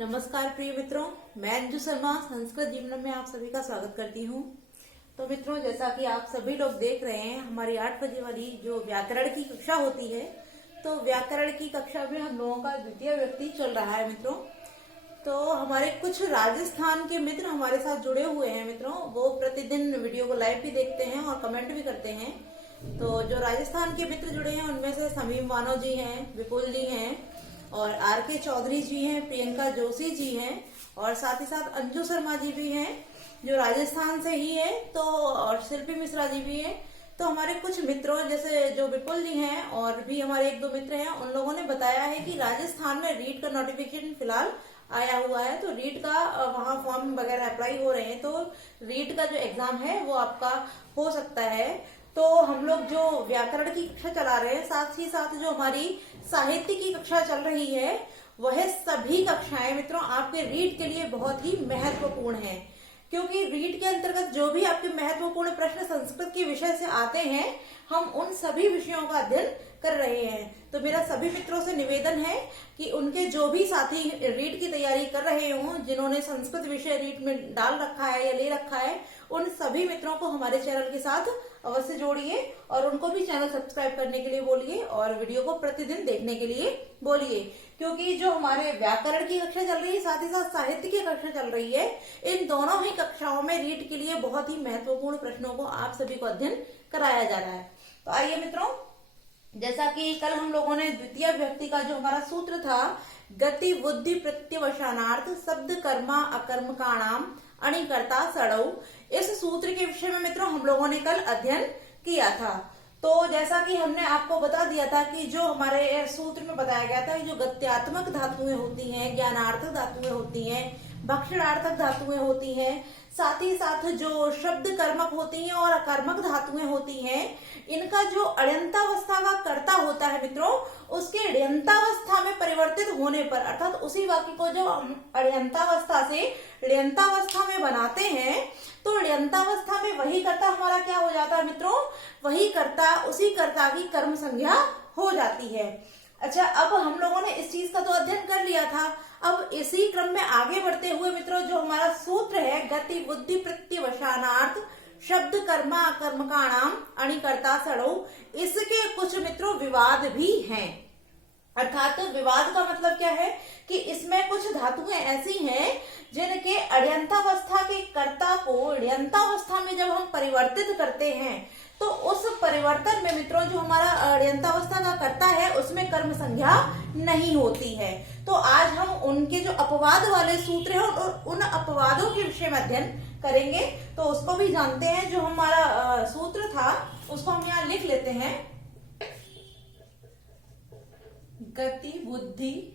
नमस्कार प्रिय मित्रों, मैं अंजू शर्मा संस्कृत जीवन में आप सभी का स्वागत करती हूँ। तो मित्रों, जैसा कि आप सभी लोग देख रहे हैं, हमारी 8 बजे वाली जो व्याकरण की कक्षा होती है, तो व्याकरण की कक्षा में हम लोगों का द्वितीय व्यक्ति चल रहा है मित्रों। तो हमारे कुछ राजस्थान के मित्र हमारे साथ जुड़े हुए हैं मित्रों, वो प्रतिदिन वीडियो को लाइव भी देखते हैं और कमेंट भी करते हैं। तो जो राजस्थान के मित्र जुड़े हैं उनमें से समीम वानो जी हैं, विपुल जी हैं और आर.के. चौधरी जी हैं, प्रियंका जोशी जी हैं और साथ ही साथ अंजू शर्मा जी भी हैं जो राजस्थान से ही है, तो और शिल्पी मिश्रा जी भी हैं। तो हमारे कुछ मित्रों जैसे जो विपुल जी हैं और भी हमारे एक दो मित्र हैं, उन लोगों ने बताया है कि राजस्थान में रीट का नोटिफिकेशन फिलहाल आया हुआ है, तो रीट का वहाँ फॉर्म वगैरह अप्लाई हो रहे हैं, तो रीट का जो एग्जाम है वो आपका हो सकता है। तो हम लोग जो व्याकरण की कक्षा चला रहे हैं, साथ ही साथ जो हमारी साहित्य की कक्षा चल रही है, वह सभी कक्षाएं मित्रों आपके रीट के लिए बहुत ही महत्वपूर्ण है, क्योंकि रीट के अंतर्गत जो भी आपके महत्वपूर्ण प्रश्न संस्कृत के विषय से आते हैं, हम उन सभी विषयों का अध्ययन कर रहे हैं। तो मेरा सभी मित्रों से निवेदन है कि उनके जो भी साथी रीट की तैयारी कर रहे हों, जिन्होंने संस्कृत विषय रीट में डाल रखा है या ले रखा है, उन सभी मित्रों को हमारे चैनल के साथ अवश्य जोड़िए और उनको भी चैनल सब्सक्राइब करने के लिए बोलिए और वीडियो को प्रतिदिन देखने के लिए बोलिए, क्योंकि जो हमारे व्याकरण की कक्षा चल रही है, साथ ही साथ साहित्य की कक्षा चल रही है, इन दोनों ही कक्षाओं में रीट के लिए बहुत ही महत्वपूर्ण प्रश्नों को आप सभी को अध्ययन कराया जा रहा है। तो आइए मित्रों, जैसा कि कल हम लोगों ने द्वितीय व्यक्ति का जो हमारा सूत्र था, गति बुद्धि प्रत्यवसानार्थ शब्द कर्मा अकर्मकाणाम अणिकर्ता सड़ौ, इस सूत्र के विषय में मित्रों हम लोगों ने कल अध्ययन किया था। तो जैसा कि हमने आपको बता दिया था कि जो हमारे सूत्र में बताया गया था, जो गत्यात्मक धातुएं होती हैं, ज्ञानार्थक धातुएं होती हैं, भक्षणार्थक धातुएं होती हैं, साथ ही साथ जो शब्द कर्मक होती हैं और अकर्मक धातुएं होती हैं, इनका जो अण्यंतावस्था का कर्ता होता है मित्रों, उसके ण्यंतावस्था में परिवर्तित होने पर, अर्थात उसी वाक्य को जब हम अण्यंतावस्था से ण्यंतावस्था में बनाते हैं, तो ण्यंतावस्था में वही कर्ता हमारा क्या हो जाता है मित्रों, वही कर्ता उसी कर्ता की कर्म संज्ञा हो जाती है। अच्छा, अब हम लोगों ने इस चीज का तो अध्ययन कर लिया था। अब इसी क्रम में आगे बढ़ते हुए मित्रों, जो हमारा सूत्र है गति बुद्धि प्रत्यवसानार्थ शब्द कर्मा कर्मकाणाम अणिकर्ता सड़ौ, इसके कुछ मित्रों विवाद भी हैं। अर्थात विवाद का मतलब क्या है कि इसमें कुछ धातुएं ऐसी हैं जिनके अण्यंतावस्था के कर्ता को ण्यंतावस्था में जब हम परिवर्तित करते हैं, तो उस परिवर्तन में मित्रों जो हमारा अण्यंतावस्था का कर्ता है उसमें कर्म संज्ञा नहीं होती है। तो आज हम उनके जो अपवाद वाले सूत्र हैं उन अपवादों के विषय में अध्ययन करेंगे। तो उसको भी जानते हैं। जो हमारा सूत्र था उसको हम यहाँ लिख लेते हैं, गति बुद्धि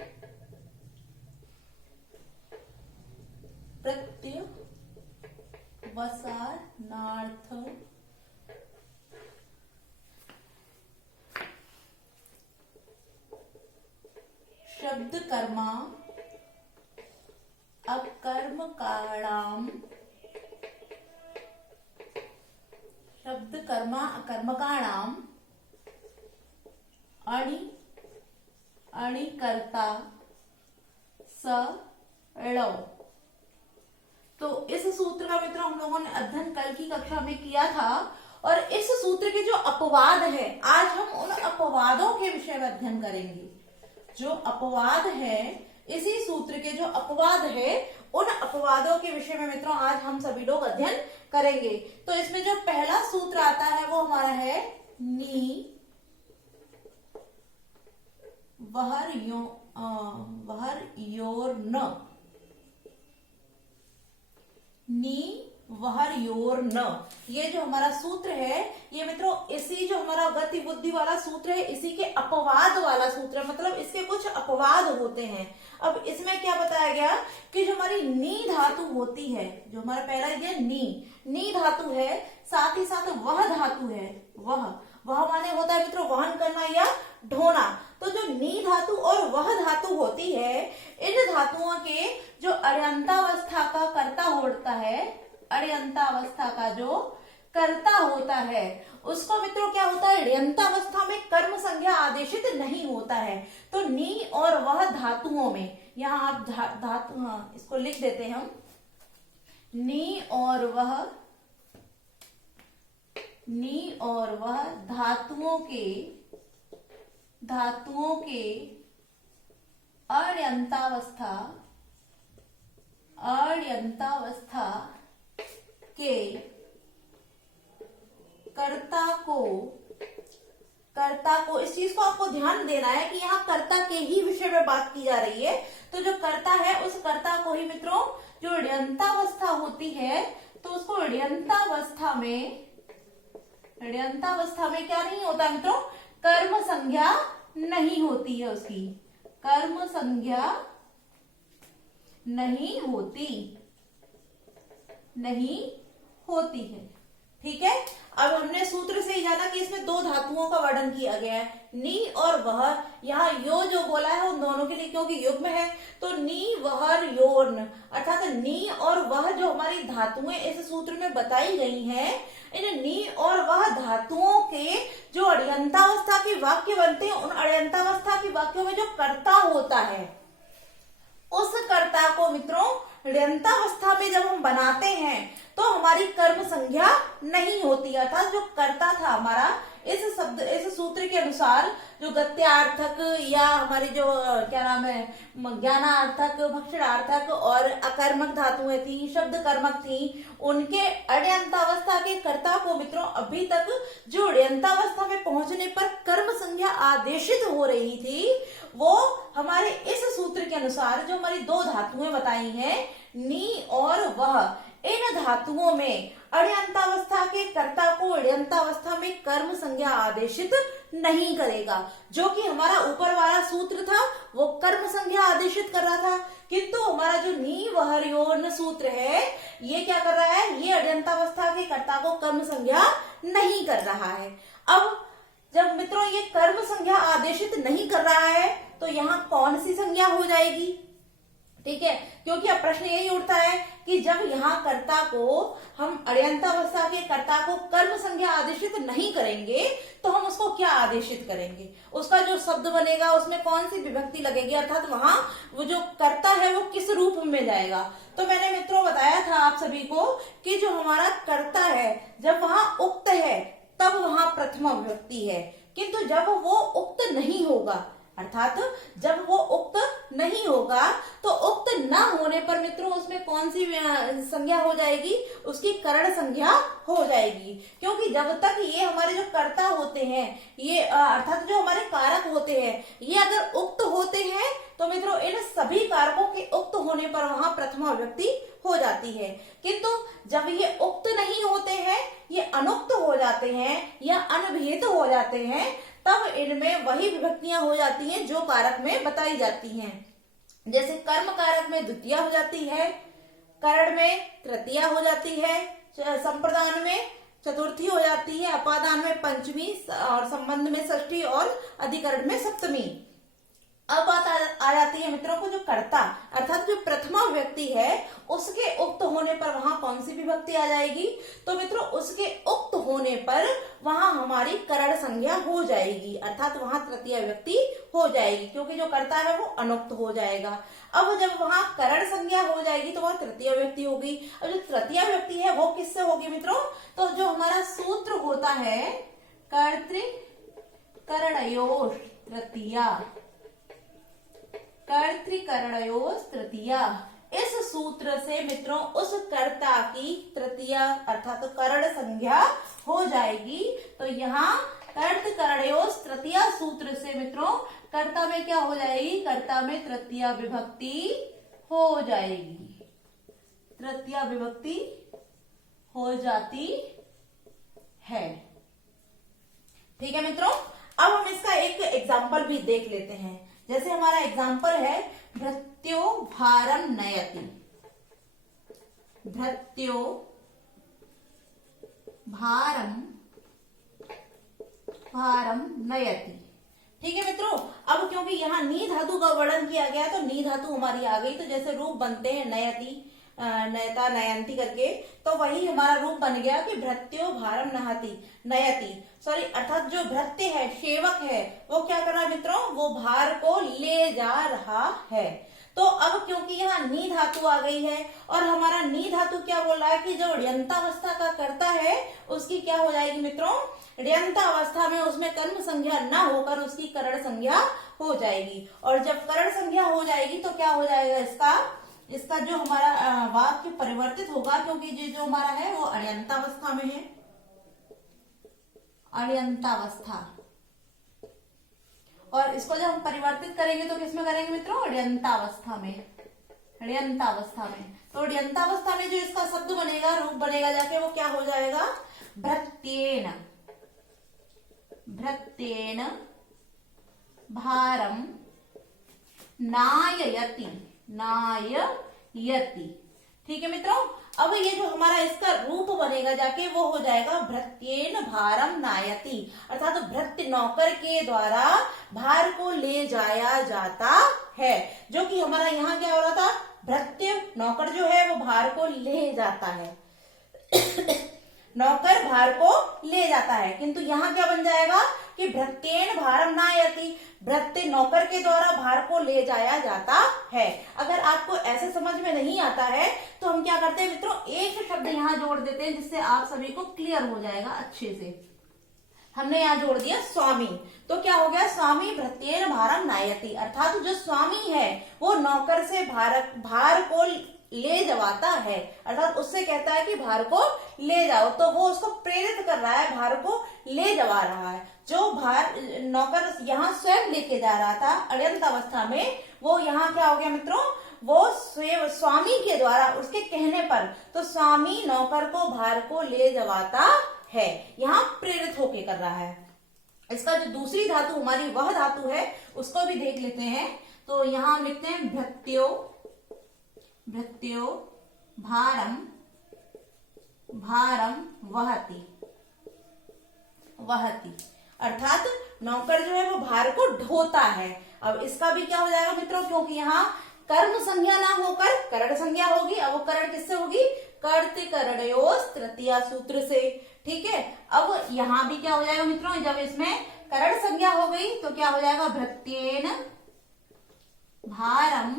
प्रत्यवसानार्थ शब्द कर्मा अकर्मकाणाम शब्द कर्मा अकर्मकाणाम अणिकर्ता सड़ौ। तो इस सूत्र का मित्रों हम लोगों ने अध्ययन कल की कक्षा में किया था, और इस सूत्र के जो अपवाद है, आज हम उन अपवादों के विषय में अध्ययन करेंगे। जो अपवाद है, इसी सूत्र के जो अपवाद है, उन अपवादों के विषय में मित्रों आज हम सभी लोग अध्ययन करेंगे। तो इसमें जो पहला सूत्र आता है वो हमारा है नी वहर योर न, नी वहर योर न, ये जो हमारा सूत्र है, ये मित्रों इसी जो हमारा गति बुद्धि वाला सूत्र है, इसी के अपवाद वाला सूत्र है, मतलब इसके कुछ अपवाद होते हैं। अब इसमें क्या बताया गया कि जो हमारी नी धातु होती है, जो हमारा पहला ये नी धातु है, साथ ही साथ वह धातु है, वह माने होता है मित्रों वहन करना या ढोना। तो जो नी धातु और वह धातु होती है, इन धातुओं के जो अण्यंतावस्था का कर्ता होता है, अण्यंतावस्था का जो कर्ता होता है उसको मित्रों क्या होता है, ण्यंतावस्था में कर्म संज्ञा आदेशित नहीं होता है। तो नी और वह धातुओं में, यहाँ आप धातु, हाँ इसको लिख देते हैं हम, नी और वह धातुओं के अण्यंतावस्था के कर्ता को इस चीज को आपको ध्यान देना है कि यहाँ कर्ता के ही विषय में बात की जा रही है। तो जो कर्ता है उस कर्ता को ही मित्रों, जो ण्यंतावस्था होती है तो उसको ण्यंतावस्था में क्या नहीं होता मित्रों, कर्म संज्ञा नहीं होती है, उसकी कर्म संज्ञा नहीं होती है। ठीक है, अब हमने सूत्र से ही जाना कि इसमें दो धातुओं का वर्णन किया गया है, नी और वह। यहाँ यो जो बोला है उन दोनों के लिए, क्योंकि युग्म है तो नी वहर योन, अर्थात नी और वह जो हमारी धातुएं इस सूत्र में बताई गई हैं, इन नी और वह धातुओं के जो अण्यंतावस्था के वाक्य बनते हैं, उन अण्यंतावस्था के वाक्यों में जो कर्ता होता है उस कर्ता को मित्रों ण्यंतावस्था में जब हम बनाते हैं तो हमारी कर्म संज्ञा नहीं होती। अर्थात जो कर्ता था हमारा इस सूत्र के अनुसार, जो गत्यार्थक या हमारी जो क्या नाम है, ज्ञानार्थक, भक्षणार्थक और अकर्मक धातुएं थी, शब्द कर्मक थी, उनके अण्यंतावस्था के कर्ता को मित्रों अभी तक जो ण्यंतावस्था में पहुंचने पर कर्म संज्ञा आदेशित हो रही थी, वो हमारे इस सूत्र के अनुसार जो हमारी दो धातुएं बताई हैं, नी और वह, इन धातुओं में अण्यंतावस्था के कर्ता को अण्यंतावस्था में कर्म संज्ञा आदेशित नहीं करेगा। जो कि हमारा ऊपर वाला सूत्र था वो कर्म संज्ञा आदेशित कर रहा था, किंतु हमारा जो नी वहर योन सूत्र है ये क्या कर रहा है, ये अण्यंतावस्था के कर्ता को कर्म संज्ञा नहीं कर रहा है। अब जब मित्रों ये कर्म संज्ञा आदेशित नहीं कर रहा है तो यहाँ कौन सी संज्ञा हो जाएगी? ठीक है, क्योंकि अब प्रश्न यही उठता है कि जब यहाँ कर्ता को हम अण्यंतावस्था के कर्ता को कर्म संज्ञा आदेशित नहीं करेंगे तो हम उसको क्या आदेशित करेंगे, उसका जो शब्द बनेगा उसमें कौन सी विभक्ति लगेगी, अर्थात वहां वो जो कर्ता है वो किस रूप में जाएगा। तो मैंने मित्रों बताया था आप सभी को कि जो हमारा कर्ता है जब वहां उक्त है तब वहां प्रथमा विभक्ति है, किंतु जब वो उक्त नहीं होगा, अर्थात जब वो उक्त नहीं होगा तो उक्त न होने पर मित्रों उसमें कौन सी संज्ञा हो जाएगी, उसकी करण संज्ञा हो जाएगी। क्योंकि जब तक ये हमारे जो कर्ता होते हैं, ये अर्थात जो हमारे कारक होते हैं, ये अगर उक्त होते हैं तो मित्रों इन सभी कारकों के उक्त होने पर वहां प्रथमा विभक्ति हो जाती है। किंतु जब ये उक्त नहीं होते हैं, ये अनुक्त हो जाते हैं या अनभिहित हो जाते हैं, तब इनमें वही विभक्तियां हो जाती हैं जो कारक में बताई जाती हैं। जैसे कर्म कारक में द्वितीया हो जाती है, करण में तृतीया हो जाती है, संप्रदान में चतुर्थी हो जाती है, अपादान में पंचमी और संबंध में षष्ठी और अधिकरण में सप्तमी। अब बात आ जाती है मित्रों को जो कर्ता अर्थात जो प्रथमा व्यक्ति है उसके उक्त होने पर वहां कौन सी विभक्ति आ जाएगी, तो मित्रों उसके उक्त होने पर वहां हमारी करण संज्ञा हो जाएगी, अर्थात वहां तृतीय व्यक्ति हो जाएगी, क्योंकि जो कर्ता है वो अनुक्त हो जाएगा। अब जब वहां करण संज्ञा हो जाएगी तो वहां तृतीय व्यक्ति होगी। अब जो तृतीय व्यक्ति है वो किससे होगी मित्रों, तो जो हमारा सूत्र होता है कर्तृकरणयोः तृतीया, कर्तृकरणयोः तृतीया, इस सूत्र से मित्रों उस कर्ता की तृतीया अर्थात तो करण संज्ञा हो जाएगी। तो यहाँ कर्तृकरणयोः तृतीया सूत्र से मित्रों कर्ता में क्या हो जाएगी, कर्ता में तृतीया विभक्ति हो जाएगी, तृतीया विभक्ति हो जाती है। ठीक है मित्रों, अब हम इसका एक एग्जाम्पल भी देख लेते हैं। जैसे हमारा एग्जाम्पल है भृत्यो भारम नयति, भृत्यो भारम नयति। ठीक है मित्रों, अब क्योंकि यहाँ नी धातु का वर्णन किया गया तो नी धातु हमारी आ गई, तो जैसे रूप बनते हैं नयति, नयता नयंती करके, तो वही हमारा रूप बन गया कि भृत्यो भारम नहति नयति, सॉरी, अर्थात जो भृत्य है, सेवक है, वो क्या कर रहा है मित्रों, वो भार को ले जा रहा है। तो अब क्योंकि यहाँ नी धातु आ गई है और हमारा नी धातु क्या बोल रहा है कि जो ऋयंतावस्था का कर्ता है उसकी क्या हो जाएगी मित्रों, ऋयंतावस्था में उसमें कर्म संज्ञा ना होकर उसकी करण संज्ञा हो जाएगी। और जब करण संज्ञा हो जाएगी तो क्या हो जाएगा, इसका जो हमारा वाक्य परिवर्तित होगा, क्योंकि ये जो हमारा है वो अण्यंतावस्था में है, अण्यंतावस्था, और इसको जब हम परिवर्तित करेंगे तो किसमें करेंगे मित्रों, ऋयंतावस्था में, ऋयंतावस्था में। तो ऋयंतावस्था में जो इसका शब्द बनेगा, रूप बनेगा जाके, वो क्या हो जाएगा, भृत्येन, भृत्येन भारम नाययति, नाययति। ठीक है मित्रों, अब ये जो हमारा इसका रूप बनेगा जाके वो हो जाएगा भृत्येन भारम नायति, अर्थात भृत्य नौकर के द्वारा भार को ले जाया जाता है। जो कि हमारा यहाँ क्या हो रहा था, भृत्य नौकर जो है वो भार को ले जाता है नौकर भार को ले जाता है, किंतु यहाँ क्या बन जाएगा कि भृत्येन भारम नायति, भृत्य नौकर के द्वारा भार को ले जाया जाता है। अगर आपको ऐसे समझ में नहीं आता है तो हम क्या करते हैं मित्रों, एक शब्द यहाँ जोड़ देते हैं जिससे आप सभी को क्लियर हो जाएगा अच्छे से। हमने यहाँ जोड़ दिया स्वामी, तो क्या हो गया, स्वामी भृत्येन भारम नायति, अर्थात जो स्वामी है वो नौकर से भार को ले जवाता है, अर्थात उससे कहता है कि भार को ले जाओ, तो वो उसको प्रेरित कर रहा है, भार को ले जवा रहा है। जो भार नौकर यहाँ स्वयं लेके जा रहा था अण्यंत अवस्था में, वो यहाँ क्या हो गया मित्रों, वो स्वामी के द्वारा उसके कहने पर, तो स्वामी नौकर को भार को ले जवाता है, यहाँ प्रेरित होके कर रहा है। इसका जो दूसरी धातु हमारी वह धातु है उसको भी देख लेते हैं। तो यहाँ हम लिखते हैं भृत्यो, भृत्यो भारम, भारम वहति, वहति, अर्थात नौकर जो है वो भार को ढोता है। अब इसका भी क्या हो जाएगा मित्रों, क्योंकि यहाँ कर्म संज्ञा ना होकर करण संज्ञा होगी। अब वो करण किससे होगी, कर्त करणयोस् तृतीया सूत्र से। ठीक है, अब यहाँ भी क्या हो जाएगा मित्रों, जब इसमें करण संज्ञा हो गई तो क्या हो जाएगा, भृत्येन भारम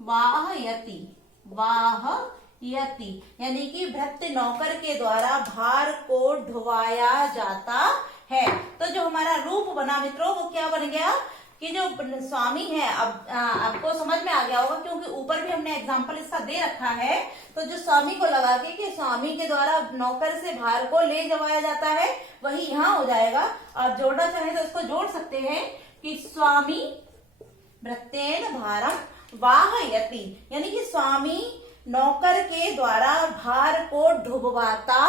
वाहयति, वाहयति, यानी कि भृत्य नौकर के द्वारा भार को ढुवाया जाता है। तो जो हमारा रूप बना मित्रों वो क्या बन गया कि जो स्वामी है, अब आपको समझ में आ गया होगा क्योंकि ऊपर भी हमने एग्जाम्पल इसका दे रखा है। तो जो स्वामी को लगा के कि स्वामी के द्वारा नौकर से भार को ले जवाया जाता है, वही यहाँ हो जाएगा। आप जोड़ना चाहे तो इसको जोड़ सकते हैं कि स्वामी भृत्येन भारम वाहयति, यानी कि स्वामी नौकर के द्वारा भार को ढुबवाता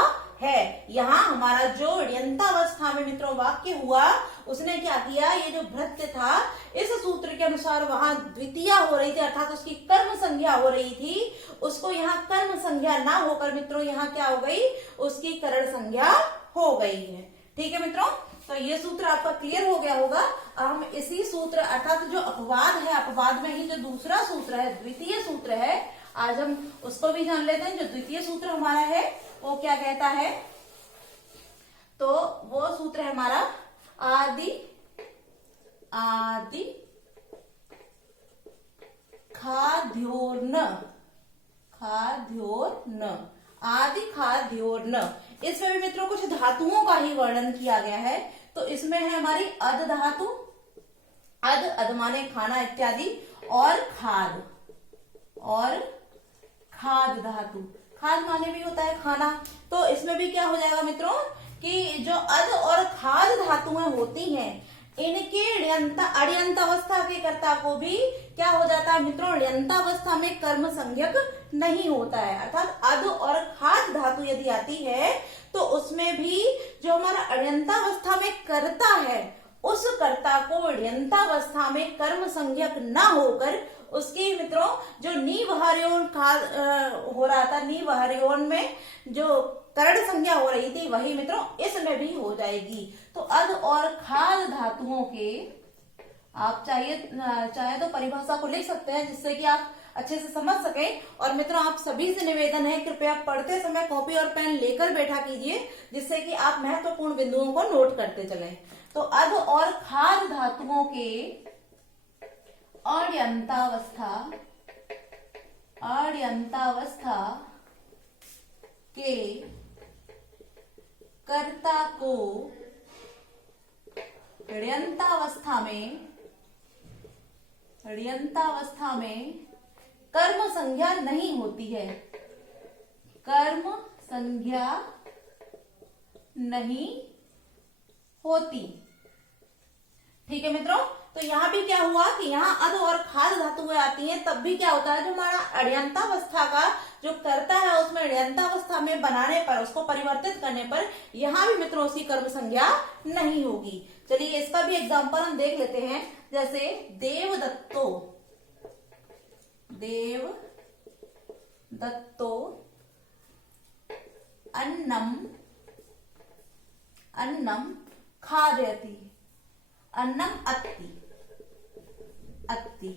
है। यहाँ हमारा जो ऋयंतावस्था में मित्रों वाक्य हुआ, उसने क्या किया, ये जो भृत्य था इस सूत्र के अनुसार वहां द्वितीया हो रही थी, अर्थात उसकी कर्म संज्ञा हो रही थी, उसको यहाँ कर्म संज्ञा ना होकर मित्रों यहाँ क्या हो गई, उसकी करण संज्ञा हो गई है। ठीक है मित्रों, तो ये सूत्र आपका क्लियर हो गया होगा। अब हम इसी सूत्र अर्थात जो अपवाद है, अपवाद में ही जो दूसरा सूत्र है, द्वितीय सूत्र है, आज हम उसको भी जान लेते हैं। जो द्वितीय सूत्र हमारा है वो क्या कहता है, तो वो सूत्र है हमारा आदि आदि खाद्योर्न, खाद्योर्न, आदि खाद्योर्न। इसमें भी मित्रों कुछ धातुओं का ही वर्णन किया गया है। तो इसमें है हमारी अद धातु, अद, अद माने खाना इत्यादि, और खाद, और खाद धातु, खाद माने भी होता है खाना। तो इसमें भी क्या हो जाएगा मित्रों कि जो अद और खाद धातुएं होती हैं, इनके अण्यंतावस्था के कर्ता को भी क्या हो जाता है मित्रों, अण्यंतावस्था में कर्म संज्ञक नहीं होता है। अर्थात अद और खाद धातु यदि आती है तो उसमें भी जो हमारा अण्यंतावस्था में कर्ता है, उस कर्ता को अण्यंतावस्था में कर्म संज्ञक न होकर उसकी मित्रों जो नीवहर्योन हो रहा था, नीवहर्योन में जो करण संज्ञा हो रही थी, वही मित्रों इसमें भी हो जाएगी। तो अद और खाद धातुओं के आप चाहे तो परिभाषा को लिख सकते हैं, जिससे कि आप अच्छे से समझ सके। और मित्रों आप सभी से निवेदन है, कृपया पढ़ते समय कॉपी और पेन लेकर बैठा कीजिए, जिससे कि आप महत्वपूर्ण बिंदुओं को नोट करते चलें। तो अध और खाद धातुओं के अण्यन्तावस्था के कर्ता को ऋण्यतावस्था में कर्म संज्ञा नहीं होती है, कर्म संज्ञा नहीं होती। ठीक है मित्रों, तो यहाँ भी क्या हुआ कि यहाँ अध और खाद धातुएं आती हैं, तब भी क्या होता है, जो हमारा अण्यन्तावस्था का जो कर्ता है उसमें अण्यन्तावस्था में बनाने पर, उसको परिवर्तित करने पर यहाँ भी मित्रों उसकी कर्म संज्ञा नहीं होगी। चलिए इसका भी एग्जाम्पल हम देख लेते हैं। जैसे देवदत्तो अन्नम खादयति, अन्नम अत्ति,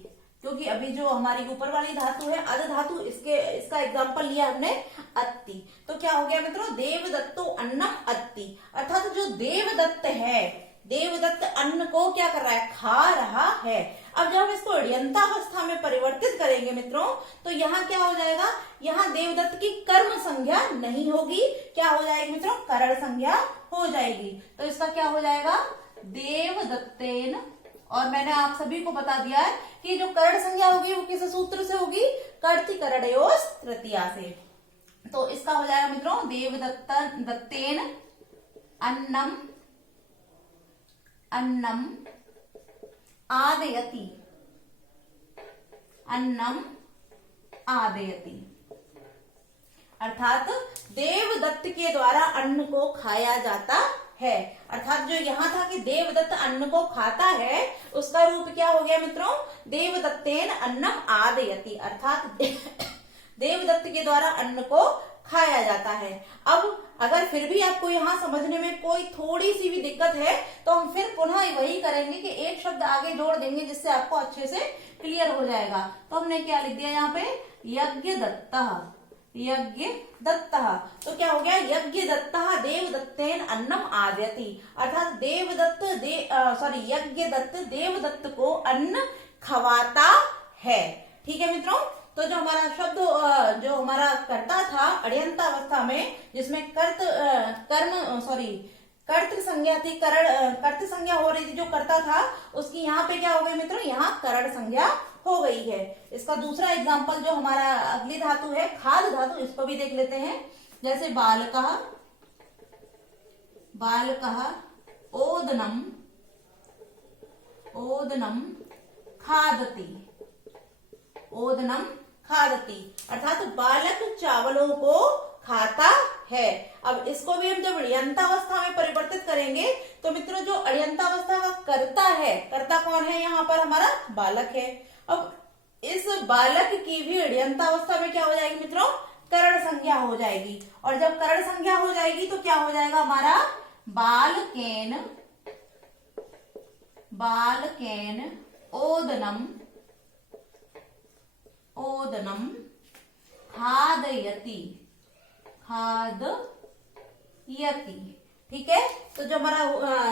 क्योंकि अभी जो हमारी ऊपर वाली धातु है अध धातु, इसका एग्जाम्पल लिया हमने अत्ति। तो क्या हो गया मित्रों, देवदत्तो अन्नम अत्ति, अर्थात जो देवदत्त है, देवदत्त अन्न को क्या कर रहा है, खा रहा है। अब जब हम इसको अण्यन्तावस्था में परिवर्तित करेंगे मित्रों, तो यहाँ क्या हो जाएगा, यहाँ देवदत्त की कर्म संज्ञा नहीं होगी, क्या हो जाएगी मित्रों, करण संज्ञा हो जाएगी। तो इसका क्या हो जाएगा, देवदत्तेन। और मैंने आप सभी को बता दिया है कि जो करण संज्ञा होगी वो किस सूत्र से होगी, कर्तिकरणयोस् तृतीया से। तो इसका हो जाएगा मित्रों, देवदत्तेन अन्नम आदयति, अर्थात देवदत्त के द्वारा अन्न को खाया जाता है। अर्थात जो यहाँ था कि देवदत्त अन्न को खाता है, उसका रूप क्या हो गया मित्रों, देवदत्तेन अन्नम आदयति, अर्थात देवदत्त के द्वारा अन्न को खाया जाता है। अब अगर फिर भी आपको यहाँ समझने में कोई थोड़ी सी भी दिक्कत है, तो हम फिर पुनः वही करेंगे कि एक शब्द आगे जोड़ देंगे, जिससे आपको अच्छे से क्लियर हो जाएगा। तो हमने क्या लिख दिया यहाँ पे, यज्ञ दत्तः। तो क्या हो गया, यज्ञ दत्तः देवदत्तेन अन्नम आदयति, अर्थात यज्ञ दत्त देवदत्त को अन्न खवाता है। ठीक है मित्रों, तो जो हमारा शब्द, जो हमारा कर्ता था अण्यन्तावस्था में, जिसमें कर्तृ संज्ञा थी, कर्तृ संज्ञा हो रही थी, जो कर्ता था उसकी यहाँ पे क्या हो गई मित्रों, यहाँ करण संज्ञा हो गई है। इसका दूसरा एग्जाम्पल जो हमारा अगली धातु है खाद धातु, इसको भी देख लेते हैं। जैसे बालकः ओदनम खादति, अर्थात बालक चावलों को खाता है। अब इसको भी हम जब अण्यन्तावस्था में परिवर्तित करेंगे, तो मित्रों जो अण्यन्तावस्था का कर्ता है, कर्ता कौन है, यहाँ पर हमारा बालक है। अब इस बालक की भी अण्यन्तावस्था में क्या हो जाएगी मित्रों, करण संज्ञा हो जाएगी। और जब करण संज्ञा हो जाएगी तो क्या हो जाएगा हमारा, बालकेन ओदनम खादयति। ठीक है, तो जो हमारा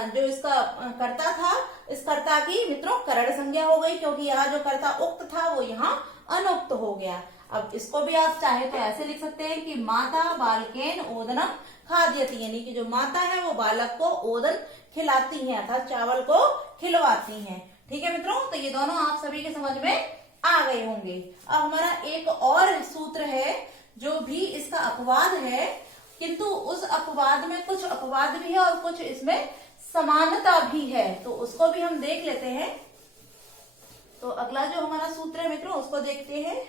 जो इसका कर्ता था, इस कर्ता की मित्रों करण संज्ञा हो गई, क्योंकि यहाँ जो कर्ता उक्त था वो यहाँ अनुक्त हो गया। अब इसको भी आप चाहे तो ऐसे लिख सकते हैं कि माता बालकेन ओदनम खादयति, यानी कि जो माता है वो बालक को ओदन खिलाती हैं, अर्थात चावल को खिलवाती हैं। ठीक है मित्रों, तो ये दोनों आप सभी के समझ में आ गए होंगे। अब हमारा एक और सूत्र है जो भी इसका अपवाद है, किंतु उस अपवाद में कुछ अपवाद भी है और कुछ इसमें समानता भी है, तो उसको भी हम देख लेते हैं। तो अगला जो हमारा सूत्र है मित्रों, उसको देखते हैं।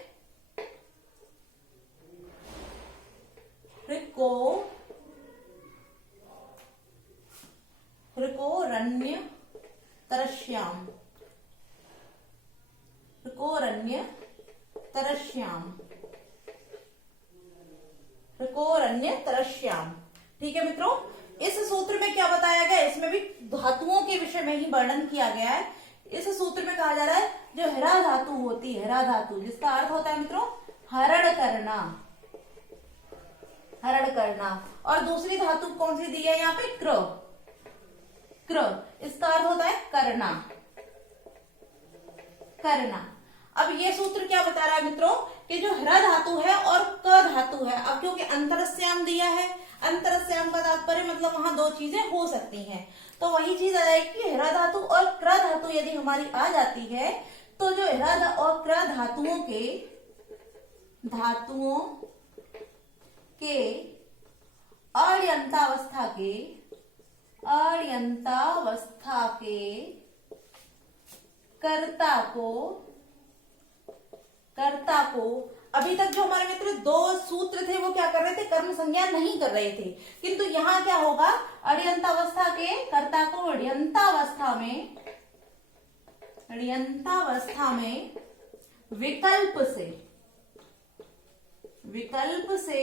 ऋकोरण्यतरश्याम। ठीक है मित्रों, इस सूत्र में क्या बताया गया, इसमें भी धातुओं के विषय में ही वर्णन किया गया है। इस सूत्र में कहा कहा जा रहा है जो हरा धातु होती है, हरा धातु जिसका अर्थ होता है मित्रों हरण करना, हरण करना। और दूसरी धातु कौन सी दी है यहाँ पे, क्र, क्र, इसका अर्थ होता है करना, करना। अब ये सूत्र क्या बता रहा है मित्रों कि जो हरा धातु है और क धातु है, अब क्योंकि अंतरस्याम दिया है, अंतरस्याम का तात्पर्य मतलब वहां दो चीजें हो सकती हैं, तो वही चीज आ जाएगी कि हरा धातु और क्र धातु यदि हमारी आ जाती है तो जो हरा और क्र धातुओं के अण्यन्तावस्था के कर्ता को अभी तक जो हमारे मित्र दो सूत्र थे वो क्या कर रहे थे, कर्म संज्ञा नहीं कर रहे थे, किंतु यहाँ क्या होगा, अण्यन्तावस्था के कर्ता को अण्यन्तावस्था में विकल्प से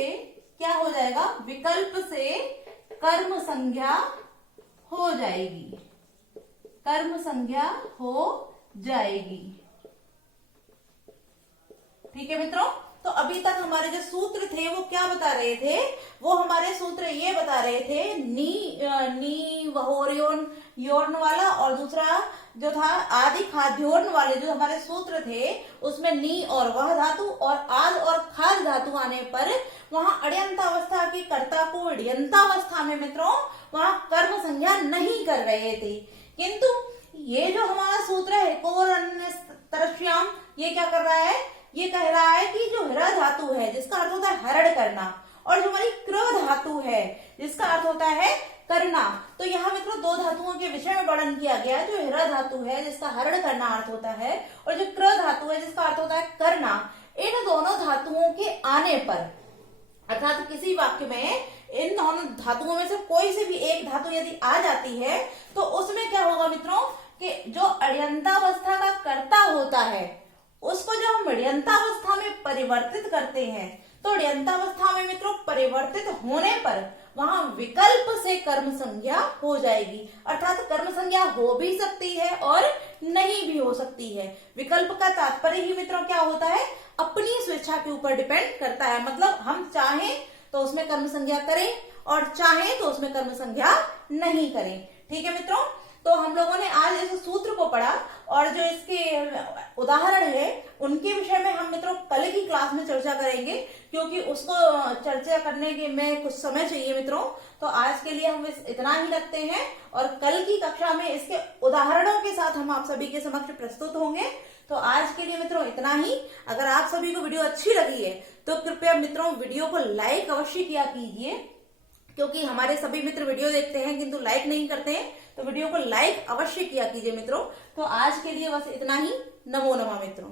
क्या हो जाएगा, विकल्प से कर्म संज्ञा हो जाएगी, कर्म संज्ञा हो जाएगी। ठीक है मित्रों, तो अभी तक हमारे जो सूत्र थे वो क्या बता रहे थे, वो हमारे सूत्र ये बता रहे थे नी वहोर्योन योर्ण वाला, और दूसरा जो था आदि खाद्योर्ण वाले जो हमारे सूत्र थे उसमें नी और वह धातु और आद और खाद धातु आने पर वहां अण्यन्तावस्था के कर्ता को अण्यन्तावस्था में मित्रों वहां कर्म संज्ञा नहीं कर रहे थे, किंतु ये जो हमारा सूत्र है कोरण्यतरश्याम, ये क्या कर रहा है, ये कह रहा है कि जो हरा धातु है जिसका अर्थ होता है हरण करना, और जो हमारी क्र धातु है जिसका अर्थ होता है करना, तो यहाँ मित्रों दो धातुओं के विषय में वर्णन किया गया है। जो हरा धातु है जिसका हरण करना अर्थ होता है और जो क्र धातु है जिसका अर्थ होता है करना, इन दोनों धातुओं के आने पर अर्थात किसी वाक्य में इन दोनों धातुओं में से कोई से भी एक धातु यदि आ जाती है तो उसमें क्या होगा मित्रों कि जो अण्यन्तावस्था का कर्ता होता है उसको जब हम अण्यन्तावस्था में परिवर्तित करते हैं तो अण्यन्तावस्था में मित्रों परिवर्तित होने पर वहां विकल्प से कर्म संज्ञा हो जाएगी, अर्थात कर्म संज्ञा हो भी सकती है और नहीं भी हो सकती है। विकल्प का तात्पर्य ही मित्रों क्या होता है, अपनी स्वेच्छा के ऊपर डिपेंड करता है, मतलब हम चाहें तो उसमें कर्म संज्ञा करें और चाहें तो उसमें कर्म संज्ञा नहीं करें। ठीक है मित्रों, तो हम लोगों ने आज इस सूत्र को पढ़ा और जो इसके उदाहरण है उनके विषय में हम मित्रों कल की क्लास में चर्चा करेंगे, क्योंकि उसको चर्चा करने के में कुछ समय चाहिए मित्रों। तो आज के लिए हम इतना ही रखते हैं और कल की कक्षा में इसके उदाहरणों के साथ हम आप सभी के समक्ष प्रस्तुत होंगे। तो आज के लिए मित्रों इतना ही। अगर आप सभी को वीडियो अच्छी लगी है तो कृपया मित्रों वीडियो को लाइक अवश्य किया कीजिए, क्योंकि हमारे सभी मित्र वीडियो देखते हैं किंतु लाइक नहीं करते हैं, तो वीडियो को लाइक अवश्य किया कीजिए मित्रों। तो आज के लिए बस इतना ही। नमो नमः मित्रों।